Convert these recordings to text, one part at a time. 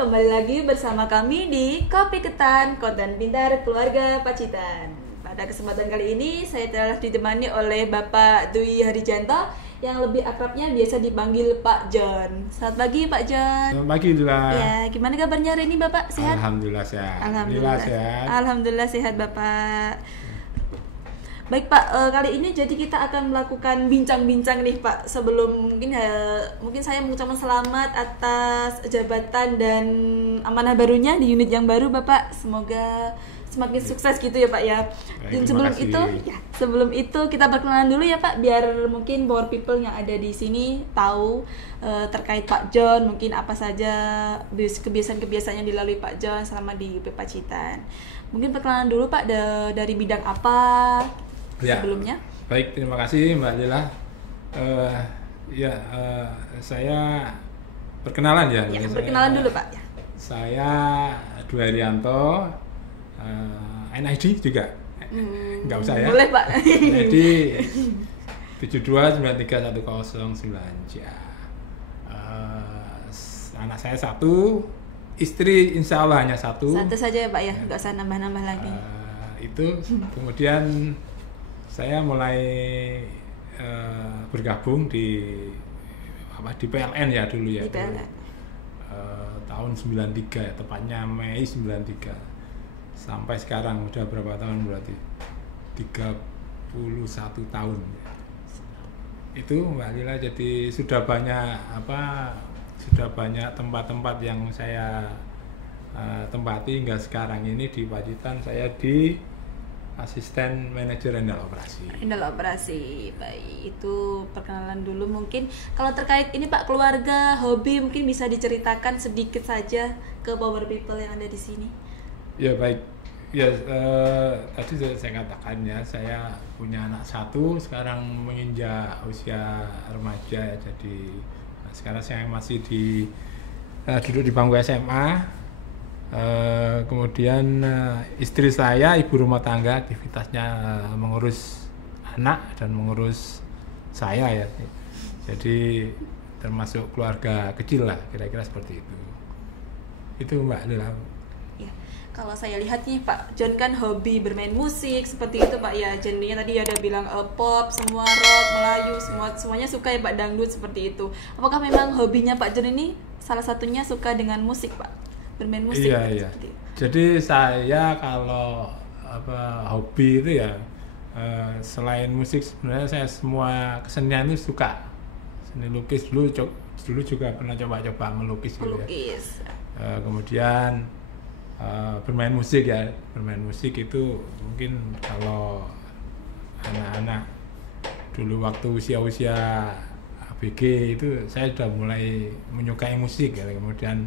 kembali lagi bersama kami di Kopi Ketan, Konten Pintar Keluarga Pacitan. Pada kesempatan kali ini saya telah ditemani oleh Bapak Dwi Harijanto yang lebih akrabnya biasa dipanggil Pak John. Selamat pagi Pak John. Selamat pagi Dula. Ya, gimana kabarnya hari ini Bapak? Sehat? Alhamdulillah sehat. Alhamdulillah sehat. Alhamdulillah sehat Bapak. Baik Pak, kali ini jadi kita akan melakukan bincang-bincang nih Pak. Sebelum mungkin saya mengucapkan selamat atas jabatan dan amanah barunya di unit yang baru Bapak. Semoga semakin sukses gitu ya Pak ya. Dan sebelum itu kita perkenalan dulu ya Pak, biar mungkin power people yang ada di sini tahu terkait Pak John, mungkin apa saja kebiasaan-kebiasaan yang dilalui Pak John selama di UP Pacitan. Mungkin perkenalan dulu Pak dari bidang apa sebelumnya. Baik, terima kasih Mbak Lila. Saya perkenalan ya. Perkenalan dulu Pak. Ya. Saya Dwi Harijanto, NID juga. Enggak usah ya. Boleh Pak. NID 72931009. Anak saya satu, istri insya Allah hanya satu. Satu saja ya Pak ya, nggak usah nambah-nambah lagi. Itu kemudian saya mulai bergabung di PLN ya dulu ya. Di PLN. Tahun 93 ya, tepatnya Mei 93. Sampai sekarang udah berapa tahun berarti? 31 tahun. Itu Mbak Lila, jadi sudah banyak tempat-tempat yang saya tempati hingga sekarang ini di Pacitan. Saya di asisten manajer handal operasi. Handal operasi, baik. Itu perkenalan dulu mungkin. Kalau terkait ini Pak, keluarga, hobi mungkin bisa diceritakan sedikit saja ke power people yang ada di sini. Ya baik. Ya tadi sudah saya katakan ya, saya punya anak satu, sekarang menginjak usia remaja ya, jadi sekarang saya masih duduk di bangku SMA. Kemudian istri saya ibu rumah tangga, aktivitasnya mengurus anak dan mengurus saya ya, jadi termasuk keluarga kecil lah, kira-kira seperti itu Mbak Lila. Ya, kalau saya lihat nih Pak John kan hobi bermain musik seperti itu Pak ya, genrenya tadi ada bilang pop, semua rock, Melayu, semuanya suka ya Pak, dangdut seperti itu. Apakah memang hobinya Pak John ini salah satunya suka dengan musik Pak? Bermain musik. Iya. Jadi saya kalau hobi itu ya selain musik, sebenarnya saya semua kesenian itu suka. Seni lukis dulu juga pernah coba melukis gitu ya. Kemudian bermain musik ya. Bermain musik itu mungkin kalau anak-anak dulu waktu usia ABG itu saya sudah mulai menyukai musik ya. Kemudian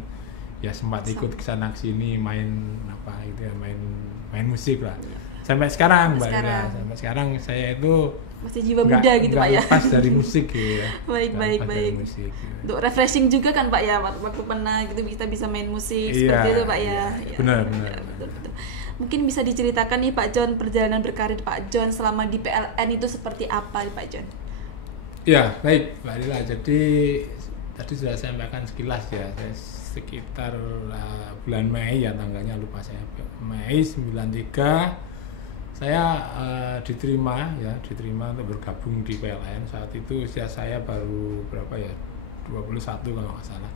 ya sempat ikut kesana kesini main musik lah sampai sekarang Mbak Lila. Sampai sekarang saya itu masih jiwa muda gitu Pak ya, lepas dari musik ya. baik musik, gitu. Untuk refreshing juga kan Pak ya, waktu pernah gitu kita bisa main musik seperti itu Pak ya. Benar. Betul. Mungkin bisa diceritakan nih Pak John, perjalanan berkarir Pak John selama di PLN itu seperti apa nih Pak John? Ya baik Mbak Lila, jadi tadi sudah saya sampaikan sekilas ya, saya sekitar bulan Mei ya, tanggalnya lupa saya, Mei 93 saya diterima untuk bergabung di PLN. Saat itu usia saya baru berapa ya, 21 kalau nggak salah.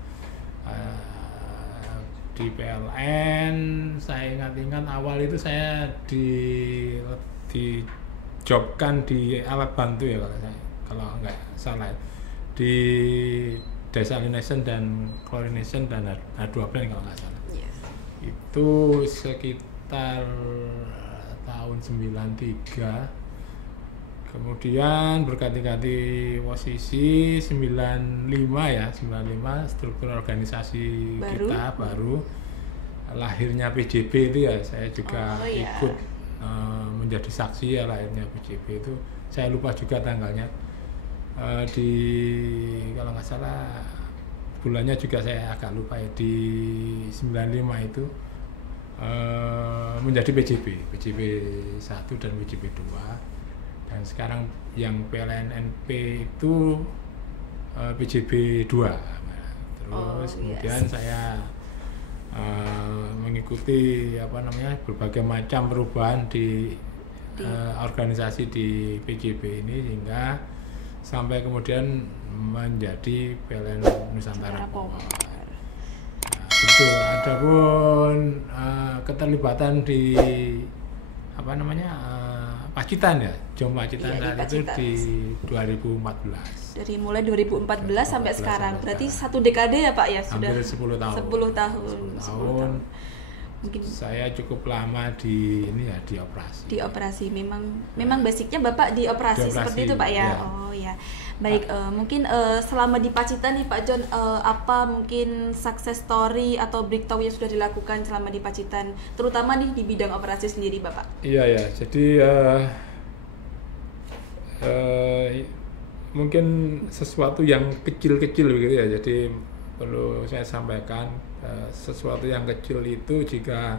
Di PLN saya ingat awal itu saya dijobkan di alat bantu ya kalau nggak salah, di desalination dan chlorination dan H2 kalau nggak salah. Yes. Itu sekitar tahun 93. Kemudian berganti-ganti posisi 95 struktur organisasi kita baru. Lahirnya PJB itu ya, saya juga ikut menjadi saksi ya lahirnya PJB itu. Saya lupa juga tanggalnya. Kalau nggak salah bulannya juga saya agak lupa ya, di 95 itu menjadi PJB 1 dan PJB 2, dan sekarang yang PLNNP itu PJB 2. Terus kemudian saya mengikuti berbagai macam perubahan di organisasi di PJB ini, sehingga sampai kemudian menjadi PLN Nusantara Power. Betul. Adapun keterlibatan di Pacitan ya, Jom Pacitan itu di 2014. Dari mulai 2014 sampai sekarang, berarti 1 dekade ya Pak ya sudah. Hampir 10 tahun. 10 tahun. Mungkin saya cukup lama di operasi. Di operasi memang basicnya Bapak di operasi seperti itu Pak ya. Oh ya. Baik, mungkin selama di Pacitan nih Pak John, apa mungkin success story atau breakthrough yang sudah dilakukan selama di Pacitan, terutama nih di bidang operasi sendiri Bapak? Iya ya, jadi mungkin sesuatu yang kecil-kecil begitu ya. Jadi perlu saya sampaikan, sesuatu yang kecil itu jika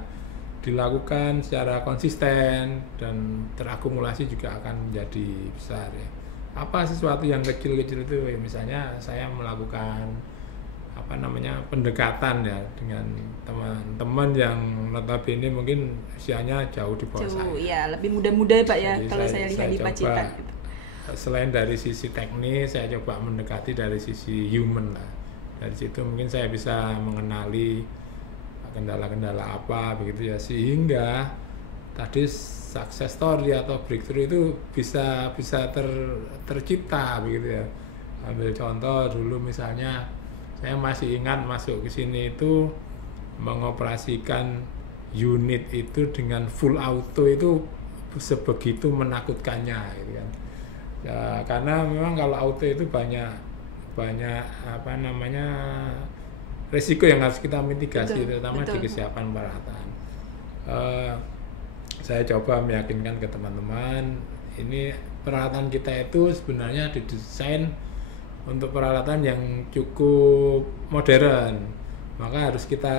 dilakukan secara konsisten dan terakumulasi juga akan menjadi besar ya. Apa sesuatu yang kecil-kecil itu ya, misalnya saya melakukan pendekatan ya dengan teman-teman yang notabene mungkin usianya jauh di bawah saya. Ya, lebih muda-muda Pak ya. Jadi kalau saya lihat di Pacitan gitu. Selain dari sisi teknis, saya coba mendekati dari sisi human lah. Dari situ mungkin saya bisa mengenali kendala-kendala apa begitu ya, sehingga tadi success story atau breakthrough itu bisa tercipta begitu ya. Ambil contoh dulu misalnya, saya masih ingat masuk ke sini itu mengoperasikan unit itu dengan full auto itu sebegitu menakutkannya gitu kan. Ya, karena memang kalau auto itu banyak resiko yang harus kita mitigasi, terutama di kesiapan peralatan. Saya coba meyakinkan ke teman-teman, ini peralatan kita itu sebenarnya didesain untuk peralatan yang cukup modern, maka harus kita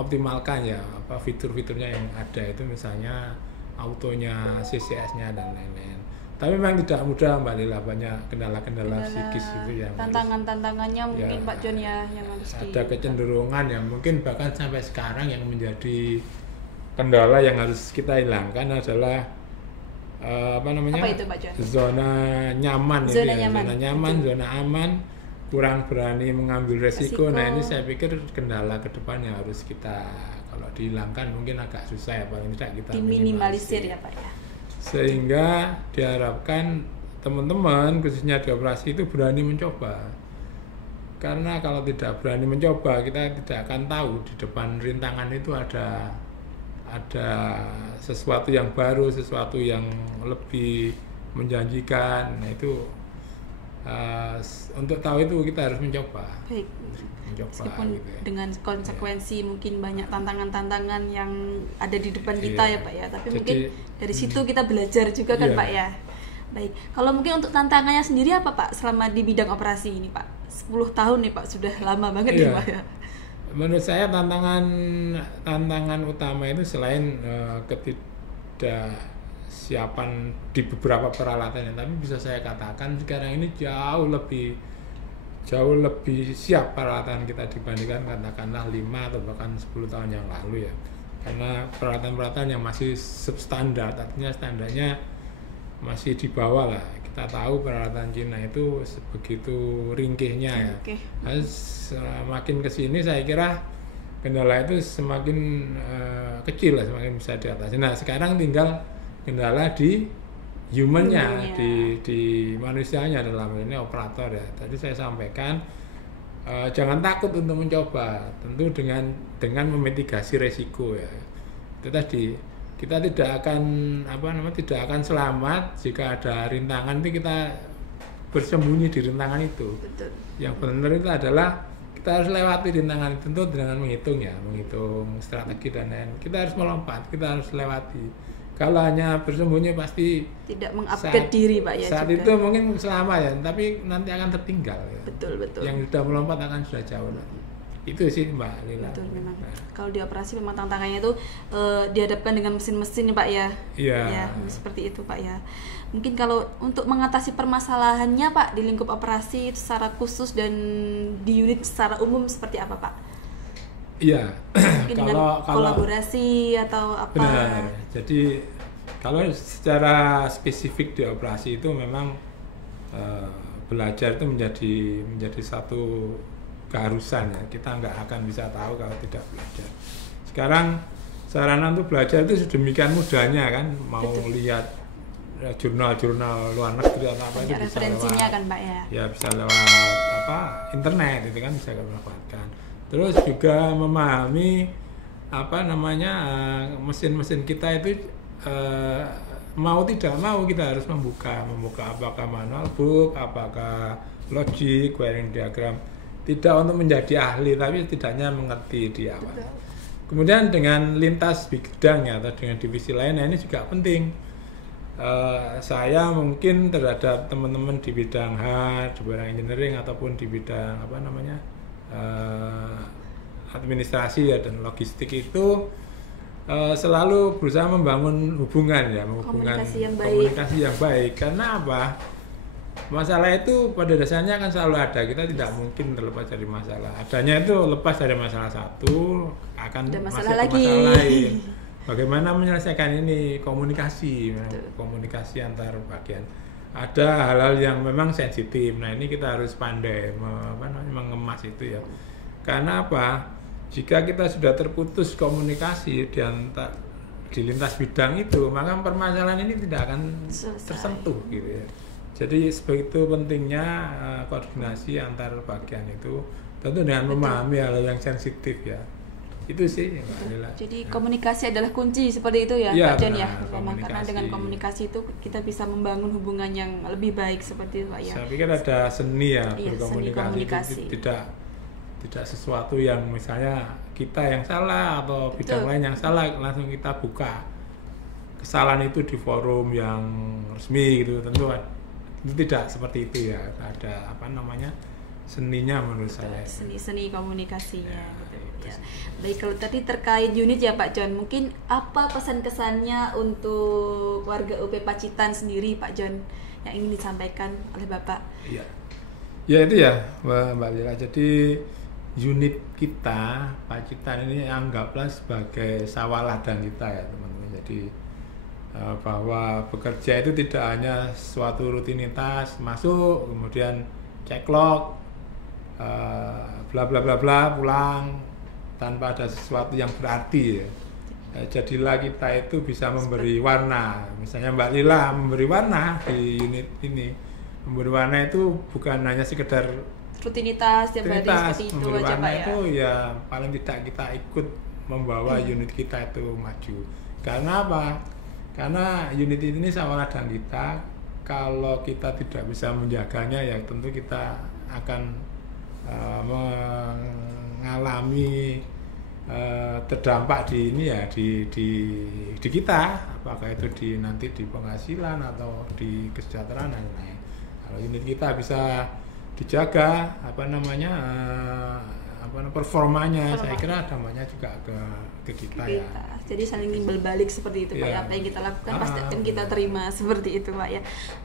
optimalkan ya, fitur-fiturnya yang ada itu, misalnya autonya, CCS-nya dan lain-lain. Tapi memang tidak mudah Mbak Lila, banyak kendala-kendala psikis itu yang tantangannya mungkin Pak John ya, yang harus ada kecenderungan ya, mungkin bahkan sampai sekarang yang menjadi kendala yang harus kita hilangkan adalah apa itu Pak John? Zona nyaman, zona nyaman, zona aman, kurang berani mengambil resiko. Nah ini saya pikir kendala ke depan yang harus kita, kalau dihilangkan mungkin agak susah ya, paling tidak kita diminimalisir ya Pak ya. Sehingga diharapkan teman-teman khususnya di operasi itu berani mencoba, karena kalau tidak berani mencoba kita tidak akan tahu di depan rintangan itu ada sesuatu yang baru, sesuatu yang lebih menjanjikan. Nah itu untuk tahu itu kita harus mencoba. Baik. Meskipun gitu ya, dengan konsekuensi mungkin banyak tantangan-tantangan yang ada di depan kita ya Pak ya, tapi mungkin dari situ kita belajar juga kan Pak ya. Baik, kalau mungkin untuk tantangannya sendiri apa Pak selama di bidang operasi ini Pak? 10 tahun nih Pak, sudah lama banget ya Pak ya. Menurut saya tantangan utama itu selain ketidaksiapan di beberapa peralatan, tapi bisa saya katakan sekarang ini jauh lebih siap peralatan kita dibandingkan katakanlah 5 atau bahkan 10 tahun yang lalu ya. Karena peralatan-peralatan yang masih substandar, artinya standarnya masih di bawah lah. Kita tahu peralatan Cina itu sebegitu ringkihnya ya. Nah, semakin kesini saya kira kendala itu semakin kecil lah, semakin bisa diatasi. Nah sekarang tinggal kendala di humannya, di manusianya, dalam ini operator ya. Tadi saya sampaikan jangan takut untuk mencoba, tentu dengan memitigasi resiko ya. Itu tadi, kita tidak akan selamat jika ada rintangan itu kita bersembunyi di rintangan itu. Betul. Yang benar itu adalah kita harus lewati rintangan itu, tentu dengan menghitung strategi dan lain. Kita harus melompat, kita harus lewati. Kalau hanya bersembunyi pasti tidak mengupgrade diri Pak ya. Saat juga itu mungkin selama ya, tapi nanti akan tertinggal ya. Betul. Yang sudah melompat akan sudah jauh. Itu sih Mbak Lila. Betul memang. Nah. Kalau di operasi memang tantangannya itu dihadapkan dengan mesin-mesin Pak ya. Iya. Ya, seperti itu Pak ya. Mungkin kalau untuk mengatasi permasalahannya Pak di lingkup operasi secara khusus dan di unit secara umum seperti apa Pak? Iya, mungkin kalau dengan kolaborasi atau apa? benar. Jadi kalau secara spesifik di operasi itu memang belajar itu menjadi satu keharusan ya. Kita nggak akan bisa tahu kalau tidak belajar. Sekarang sarana untuk belajar itu sedemikian mudahnya kan, mau lihat jurnal-jurnal luar negeri atau apa itu bisa referensinya lewat, kan Pak ya. Ya bisa lewat apa internet itu kan bisa mendapatkan. Terus juga memahami apa namanya mesin-mesin kita itu mau tidak mau kita harus membuka apakah manual book, apakah logic, wiring diagram, tidak untuk menjadi ahli tapi setidaknya mengerti di awal. Kemudian dengan lintas bidang ya atau dengan divisi lainnya ini juga penting. Saya mungkin terhadap teman-teman di bidang hard, di bidang engineering ataupun di bidang apa namanya administrasi ya dan logistik itu selalu berusaha membangun hubungan ya, komunikasi yang baik. Karena apa? Masalah itu pada dasarnya akan selalu ada. Kita tidak mungkin terlepas dari masalah. Adanya itu lepas dari masalah satu akan ada masuk masalah ke lagi. masalah lain. Bagaimana menyelesaikan ini? Komunikasi antar bagian. Ada hal-hal yang memang sensitif. Nah ini kita harus pandai mengemas itu ya. Karena apa? Jika kita sudah terputus komunikasi di lintas bidang itu, maka permasalahan ini tidak akan tersentuh gitu ya. Jadi sebegitu pentingnya koordinasi antar bagian itu, tentu dengan memahami hal yang sensitif ya. Itu sih Mbak Lila. Jadi komunikasi adalah kunci seperti itu ya, Ya Pak Jan ya. komunikasi. Karena dengan komunikasi itu kita bisa membangun hubungan yang lebih baik seperti itu Pak ya. Saya pikir ada seni ya Iya, berkomunikasi itu tidak sesuatu yang misalnya kita yang salah atau bidang lain yang salah langsung kita buka kesalahan itu di forum yang resmi gitu, tentu itu tidak seperti itu ya. Ada apa namanya seninya menurut saya. Seni komunikasinya. Ya. Baik, kalau tadi terkait unit ya Pak John, mungkin apa pesan-kesannya untuk warga UP Pacitan sendiri Pak John yang ingin disampaikan oleh Bapak? Iya. Ya itu ya Mbak Lila. Jadi unit kita Pacitan ini anggaplah sebagai sawah ladang kita ya teman-teman. Jadi bahwa bekerja itu tidak hanya suatu rutinitas masuk kemudian ceklok bla bla bla bla pulang tanpa ada sesuatu yang berarti ya. Jadilah kita itu bisa memberi warna. Misalnya Mbak Lila memberi warna di unit ini. Memberi warna itu bukan hanya sekedar rutinitas tiap hari seperti itu aja Pak ya. Itu ya paling tidak kita ikut membawa unit kita itu maju. Karena apa? Karena unit ini sawah ladang kita. Kalau kita tidak bisa menjaganya ya tentu kita akan mengalami terdampak di ini ya di kita, apakah itu nanti di penghasilan atau di kesejahteraan dan lain. Kalau unit kita bisa dijaga performanya, saya kira dampaknya juga ke kita ya. Jadi saling timbal balik seperti itu Pak ya. Apa yang kita lakukan pasti akan kita terima seperti itu Pak ya.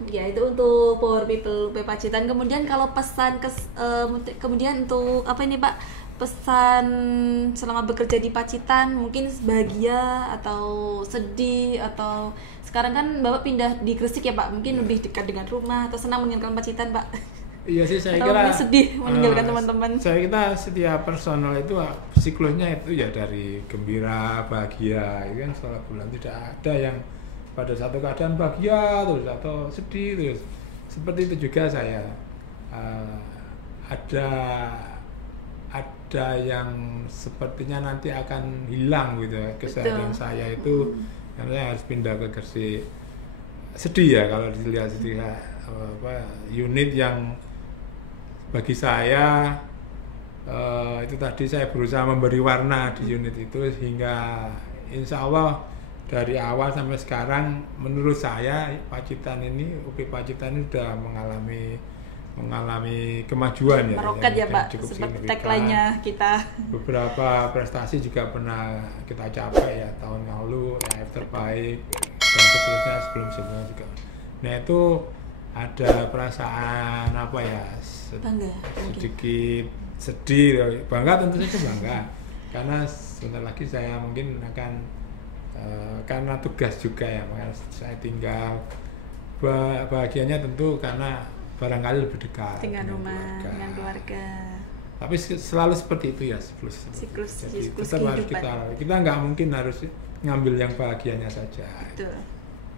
Ya itu untuk Power People UP Pacitan. Kemudian kalau pesan kemudian untuk apa ini Pak, pesan selama bekerja di Pacitan, mungkin bahagia atau sedih, atau sekarang kan Bapak pindah di Gresik ya Pak, mungkin lebih dekat dengan rumah, atau senang meninggalkan Pacitan Pak? Iya sih, saya atau kira sedih meninggalkan teman-teman. Saya kira setiap personal itu siklusnya itu ya dari gembira, bahagia, itu kan setelah bulan tidak ada yang pada satu keadaan bahagia terus atau sedih terus. Seperti itu juga saya ada yang sepertinya nanti akan hilang gitu ya, keseharian saya itu karena saya harus pindah ke Gresik. Sedih ya kalau dilihat unit yang bagi saya itu tadi saya berusaha memberi warna di unit itu sehingga insya Allah dari awal sampai sekarang menurut saya Pacitan ini UP Pacitan ini sudah mengalami kemajuan ya, meroket ya Pak, seperti tagline-nya kita. Beberapa prestasi juga pernah kita capai ya, tahun lalu EF terbaik dan seterusnya sebelum-sebelumnya juga. Nah itu ada perasaan apa ya, bangga, sedikit sedih, bangga tentu saja bangga karena sebentar lagi saya mungkin akan karena tugas juga ya, makanya saya tinggal. Bahagianya tentu karena barangkali lebih dekat dengan rumah, dengan keluarga. Tapi selalu seperti itu ya, siklus Jadi siklus tetap harus kehidupan. kita nggak mungkin harus ngambil yang bahagianya saja. Betul.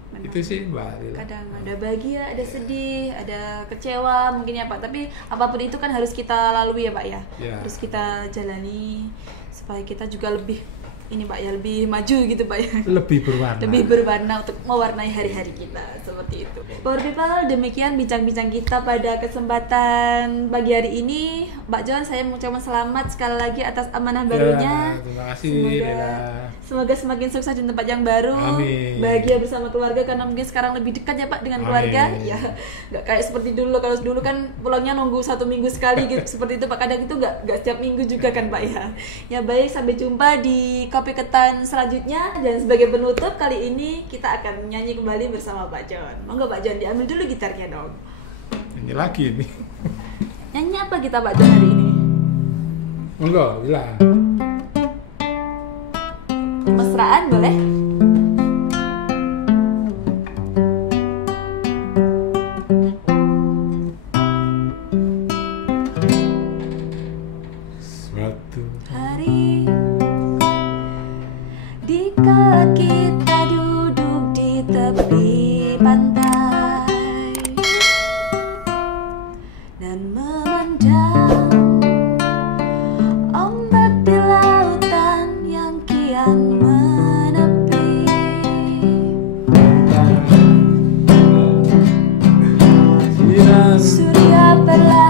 Benar. Itu sih Mbak Lila. Kadang ada bahagia, ada sedih, ada kecewa mungkin ya Pak. Tapi apapun itu kan harus kita lalui ya Pak ya. Ya. Harus kita jalani supaya kita juga lebih ini Pak ya, lebih maju gitu Pak ya. Lebih berwarna. Lebih berwarna untuk mewarnai hari-hari kita seperti itu. Power People, demikian bincang-bincang kita pada kesempatan pagi hari ini. Mbak John, saya mengucapkan selamat sekali lagi atas amanah barunya. Ya, terima kasih Lila. Semoga semakin sukses di tempat yang baru. Amin. Bahagia bersama keluarga karena mungkin sekarang lebih dekat ya Pak dengan keluarga. Amin. Ya, nggak kayak seperti dulu. Kalau dulu kan pulangnya nunggu 1 minggu sekali gitu. Seperti itu Pak. Kadang itu nggak setiap minggu juga kan Pak ya. Ya baik, sampai jumpa di Kopi Ketan selanjutnya. Dan sebagai penutup kali ini kita akan nyanyi kembali bersama Pak John. Monggo Pak John, diambil dulu gitarnya dong. Ini lagi nih. Nyanyi apa kita Pak John hari ini? Monggo, Lila. Mesraan boleh? Suatu Hari di kala kita duduk di tepi pantai dan memandang ombak di lautan yang kian menepi. sinar Surya perlahan